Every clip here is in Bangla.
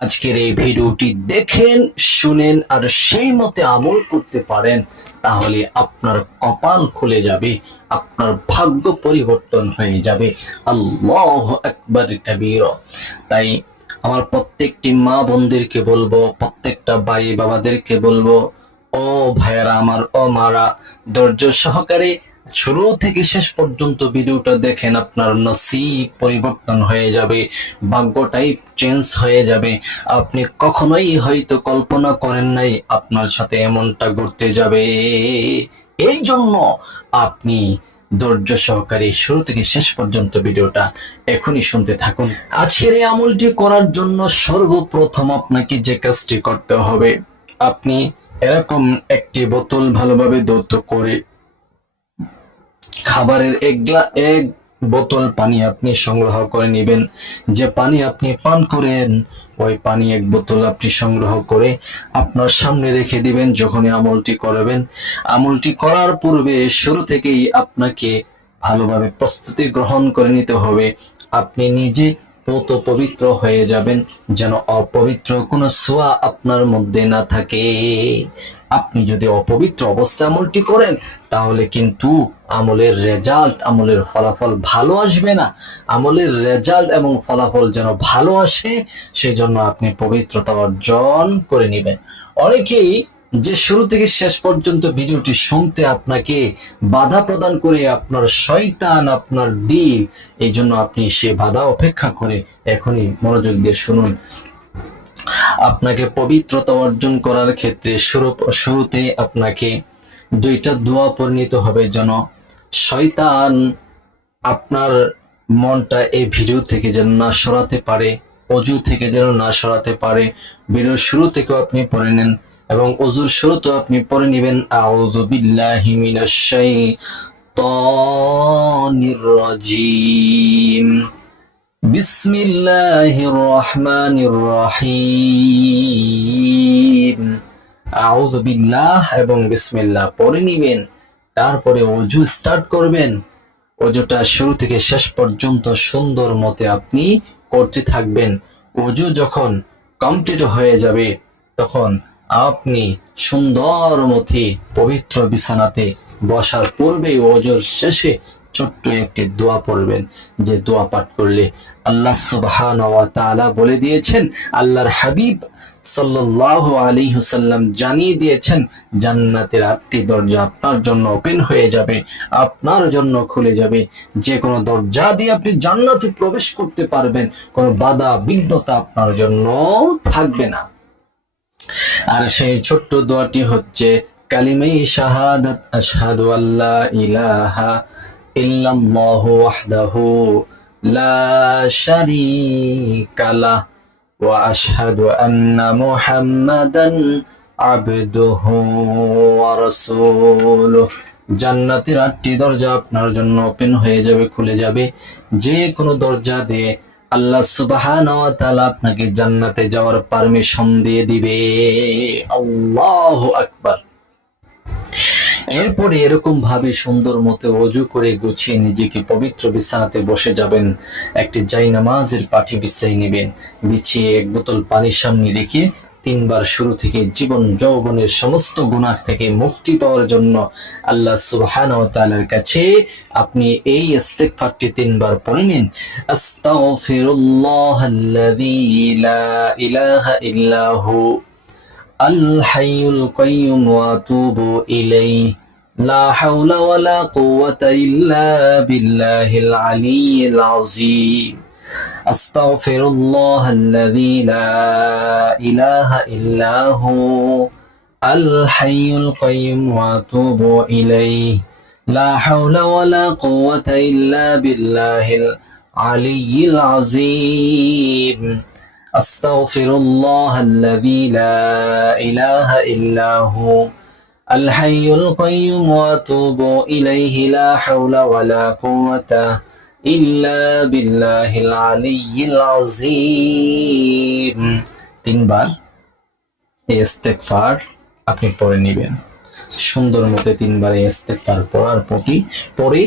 আজকের এই ভিডিওটি দেখেন, শুনেন আর সেই মতে আমল করতে পারেন, তাহলে আপনার কপাল খুলে যাবে, আপনার ভাগ্য পরিবর্তন হয়ে যাবে। আল্লাহু আকবার কাবীরা। তাই আমার প্রত্যেকটি মা বোনদেরকে বলবো, প্রত্যেকটা ভাই বাবাদেরকে বলবো, ও ভাইয়ারা আমার, ও মারা, ধৈর্য সহকারে শুরু থেকে শেষ পর্যন্ত ভিডিওটা দেখেন, আপনার নসিব পরিবর্তন হয়ে যাবে, ভাগ্যটাই চেঞ্জ হয়ে যাবে। আপনি কখনোই হয়তো কল্পনা করেন নাই আপনার সাথে এমনটা ঘটতে যাবে। এই জন্য আপনি ধৈর্য সহকারে শুরু থেকে শেষ পর্যন্ত ভিডিওটা এখনই শুনতে থাকুন। আজকের এই আমলটি করার জন্য সর্বপ্রথম আপনাকে যে কাজটি করতে হবে, আপনি এরকম একটি বোতল ভালোভাবে ধৌত করে খাবারের এক বোতল পানি আপনি সংগ্রহ করে নেবেন। যে পানি আপনি পান করেন, ওই পানি এক বোতল আপনি সংগ্রহ করে আপনার সামনে রেখে দিবেন। যখনই আমলটি করবেন, আমলটি করার পূর্বে শুরু থেকেই আপনাকে ভালোভাবে প্রস্তুতি গ্রহণ করে নিতে হবে। আপনি নিজে পবিত্র হয়ে যাবেন, যেন অপবিত্র কোনো ছোঁয়া আপনার মধ্যে না থাকে। আপনি যদি অপবিত্র অবস্থায় আমলটি করেন, তাহলে কিন্তু আমলের রেজাল্ট, আমলের ফলাফল ভালো আসবে না। আমলের রেজাল্ট এবং ফলাফল যেন ভালো আসে, সেই জন্য আপনি পবিত্রতা অর্জন করে নেবেন। অনেকেই যে শুরু থেকে শেষ পর্যন্ত ভিডিওটি শুনতে আপনাকে বাধা প্রদান করে, আপনার শয়তান, আপনার দিল, এই জন্য আপনি সে বাধা উপেক্ষা করে এখনই মনোযোগ দিয়ে শুনুন। আপনাকে পবিত্রতা অর্জন করার ক্ষেত্রে শুরুতে আপনাকে দুইটা দোয়া পড়ে নিতে হবে, যেন শয়তান আপনার মনটা এই ভিডিও থেকে যেন না সরাতে পারে, অজু থেকে যেন না সরাতে পারে। ভিডিওর শুরু থেকেও আপনি পড়ে নেন এবং অজুর শুরুতেও আপনি পড়ে নেবেন, আউযু বিল্লাহি মিনাশ শাইতানির রাজিম, বিসমিল্লাহির রহমানির রহিম। আউযু বিল্লাহ এবং বিসমিল্লাহ পড়ে নিবেন। তারপরে অজু স্টার্ট করবেন। অজুটা শুরু থেকে শেষ পর্যন্ত সুন্দর মতে আপনি করতে থাকবেন। অজু যখন কমপ্লিট হয়ে যাবে, তখন আপনি সুন্দর মতে পবিত্র বিছানাতে বসার পূর্বে অজুর শেষে ছোট্ট একটি দোয়া পড়বেন, যে দোয়া পাঠ করলে আল্লাহ সুবহানাহু ওয়া তাআলা বলে দিয়েছেন, আল্লাহর হাবিব সাল্লাল্লাহু আলাইহি ওয়াসাল্লাম জানিয়ে দিয়েছেন, জান্নাতের 8টি দরজা আপনার জন্য ওপেন হয়ে যাবে, আপনার জন্য খুলে যাবে। যে কোনো দরজা দিয়ে আপনি জান্নাতে প্রবেশ করতে পারবেন, কোনো বাধা বিঘ্নতা আপনার জন্য থাকবে না। আর সেই ছোট্ট দোয়াটি হচ্ছে কালিমায়ে শাহাদাত, আশহাদু আল্লা ইলাহা ইল্লাল্লাহু ওয়াহদাহু লা শারীকা লাহ ওয়া আশহাদু আন্না মুহাম্মাদান আবদুহু ওয়া রাসূলুহু। জান্নাতের 8টি দরজা আপনার জন্য ওপেন হয়ে যাবে, খুলে যাবে। যে কোনো দরজা দিয়ে আল্লাহ সুবহানাহু ওয়া তাআলা আপনাকে জান্নাতে যাওয়ার পারমিশন দিয়ে দিবে। আল্লাহু আকবার। এরপরে এরকম ভাবে সুন্দর মতো ওযু করে গুছিয়ে নিজেকে পবিত্র বিছানাতে বসে যাবেন। একটি জায়নামাজের পাটি বিছিয়ে নেবেন। বিছিয়ে এক বোতল পানি সামনে রেখে 3বার শুরু থেকে জীবন যৌবনের সমস্ত গুনাহ থেকে মুক্তি পাওয়ার জন্য আল্লাহ সুবহানাহু ওয়া তাআলার কাছে আপনি এই ইস্তিগফারটি 3বার পড়ে নিন। আস্তাগফিরুল্লাহাল্লাযী লা ইলাহা ইল্লাহু আল হাইয়ুল কাইয়্যুম ওয়া আতুবু ইলাইহি লা হাওলা ওয়ালা কুওয়াতা ইল্লা বিল্লাহিল আলিয়্যিল আযীম। আস্তাগফিরুল্লাহাল্লাযী লা ইলাহা ইল্লা হু আল হাইয়ুল কাইয়্যুম ওয়া আতুবু ইলাইহি লা হাওলা ওয়ালা কুওয়াতা ইল্লা বিল্লাহিল আলিয়্যিল আযীম। أستغفر الله الذي لا إله إلا هو الحي القيوم وأتوب إليه لا حول ولا قوة إلا بالله العلي العظيم। 3বার ইস্তেগফার আপনি পড়ে নেবেন। সুন্দর মতো 3 বার ইস্তেগফার পড়ার পরে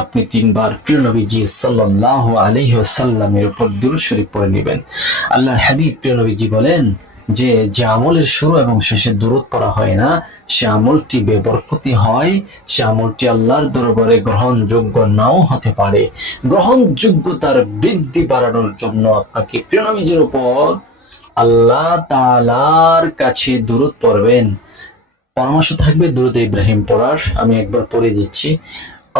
আপনি 3 বার প্রিয় নবীজি সাল্লাল্লাহু আলাইহি ওয়াসাল্লামের উপর দুরূদ শরীফ পড়ে নেবেন। আল্লাহর হাবিব প্রিয় নবীজি বলেন যে আমলের শুরু এবং শেষে দুরূদ পড়া হয় না, সে আমলটি বেবরকতি হয়, সে আমলটি আল্লাহর দরবারে গ্রহণযোগ্য নাও হতে পারে। গ্রহণযোগ্যতার বৃদ্ধি বাড়ানোর জন্য আপনাকে প্রিয় নবীজির উপর আল্লাহ তাআলার কাছে দুরূদ পড়বেন। পরামর্শ থাকবে দুরূদ ইব্রাহিম পড়ার। আমি একবার পড়ে দিচ্ছি।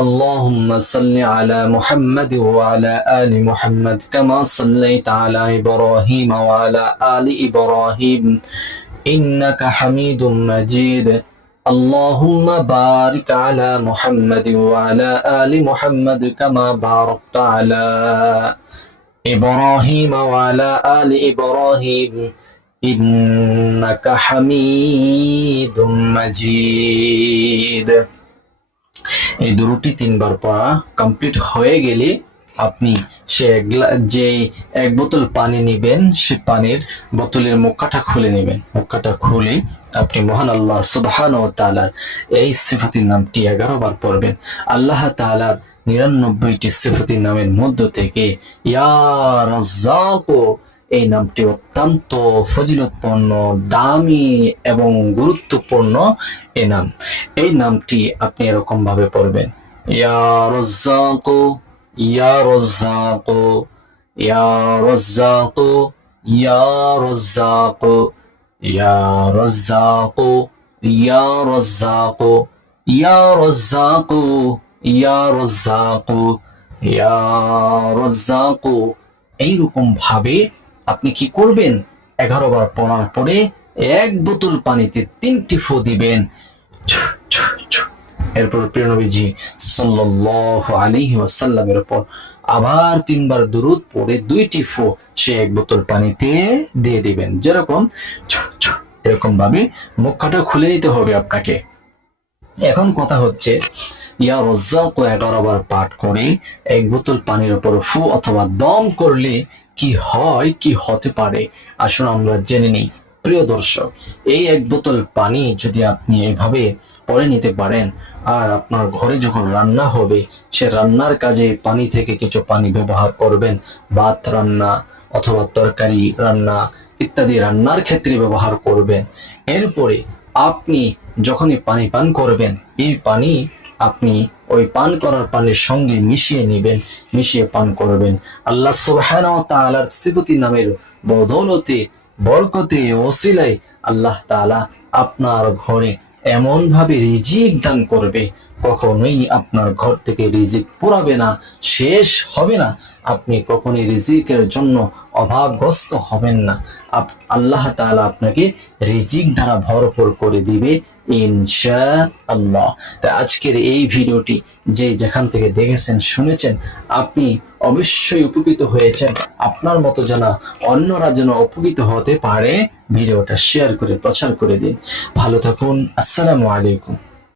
اللهم صل على محمد وعلى آل محمد كما صليت على إبراهيم وعلى آل إبراهيم إنك حميد مجيد اللهم بارك على محمد وعلى آل محمد كما باركت على إبراهيم وعلى آل إبراهيم إنك حميد مجيد। এই দুরূদটি 3 বার পড়া কমপ্লিট হয়ে গেলে আপনি যে 1 বোতল পানি নেবেন, সে পানির বোতলের মুখটা খুলে নেবেন। মুখটা খুলে আপনি মহান আল্লাহ সুবহানাহু ওয়া তাআলার এই সিফাতির নামটি 11 বার পড়বেন। আল্লাহ তাআলার 99টি সিফাতির নামের মধ্য থেকে ইয়া রাজ্জাক এই নামটি অত্যন্ত ফজিলতপূর্ণ, দামি এবং গুরুত্বপূর্ণ এই নাম। এই নামটি আপনি এরকম ভাবে পড়বেন, ইয়া রাজ্জাক ইয়া রাজ্জাক ইয়া রাজ্জাক ইয়া রাজ্জাক ইয়া রাজ্জাক ইয়া রাজ্জাক ইয়া রাজ্জাক ইয়া রাজ্জাক ইয়া রাজ্জাক। এইরকম ভাবে আপনি কি করবেন, 11 বার পড়ার পরে 1 বোতল পানিতে 3টি ফু দিবেন। এরপর প্রিয় নবীজি সাল্লাল্লাহু আলাইহি ওয়াসাল্লামের উপর আবার 3 বার দুরূদ পড়ে 2টি ফু সে 1 বোতল পানিতে দিয়ে দিবেন। যেরকম এরকম ভাবে মুখটা খুলে নিতে হবে আপনাকে। এখন কথা হচ্ছে ইয়া রাজ্জাক 11 বার পাঠ করে 1 বোতল পানির উপর ফু অথবা দম করলে কি হয়, কি হতে পারে, আসুন আমরা জেনে নিই। প্রিয় দর্শক, এই 1 বোতল পানি যদি আপনি এইভাবে পরে নিতে পারেন, আর আপনার ঘরে যখন রান্না হবে সে রান্নার কাজে পানি থেকে কিছু পানি ব্যবহার করবেন, ভাত রান্না অথবা তরকারি রান্না ইত্যাদি রান্নার ক্ষেত্রে ব্যবহার করবেন। এরপরে আপনি যখনই পানি পান করবেন, এই পানি আপনি ওই পান করার পানির সঙ্গে মিশিয়ে নেবেন, মিশিয়ে পান করবেন। আল্লাহ সুবহানাহু ওয়া তাআলার সিফাতি নামের বদৌলতে, বরকতে, ওসিলায় আল্লাহ তাআলা আপনার ঘরে এমন ভাবে রিজিক দান করবে, কখনোই আপনার ঘর থেকে রিজিক ফুরাবে না, শেষ হবে না। আপনি কখনোই রিজিকের জন্য অভাবগ্রস্ত হবেন না। আল্লাহ তাআলা আপনাকে রিজিক দ্বারা ভরপুর করে দিবে ইনশাআল্লাহ। তাই আজকের এই ভিডিওটি যে যেখান থেকে দেখেছেন, শুনেছেন, আপনি অবশ্যই উপকৃত হয়েছেন। আপনার মতো জানা অন্যরা যেন উপকৃত হতে পারে, ভিডিওটা শেয়ার করে প্রচার করে দিন। ভালো থাকুন। আসসালামু আলাইকুম।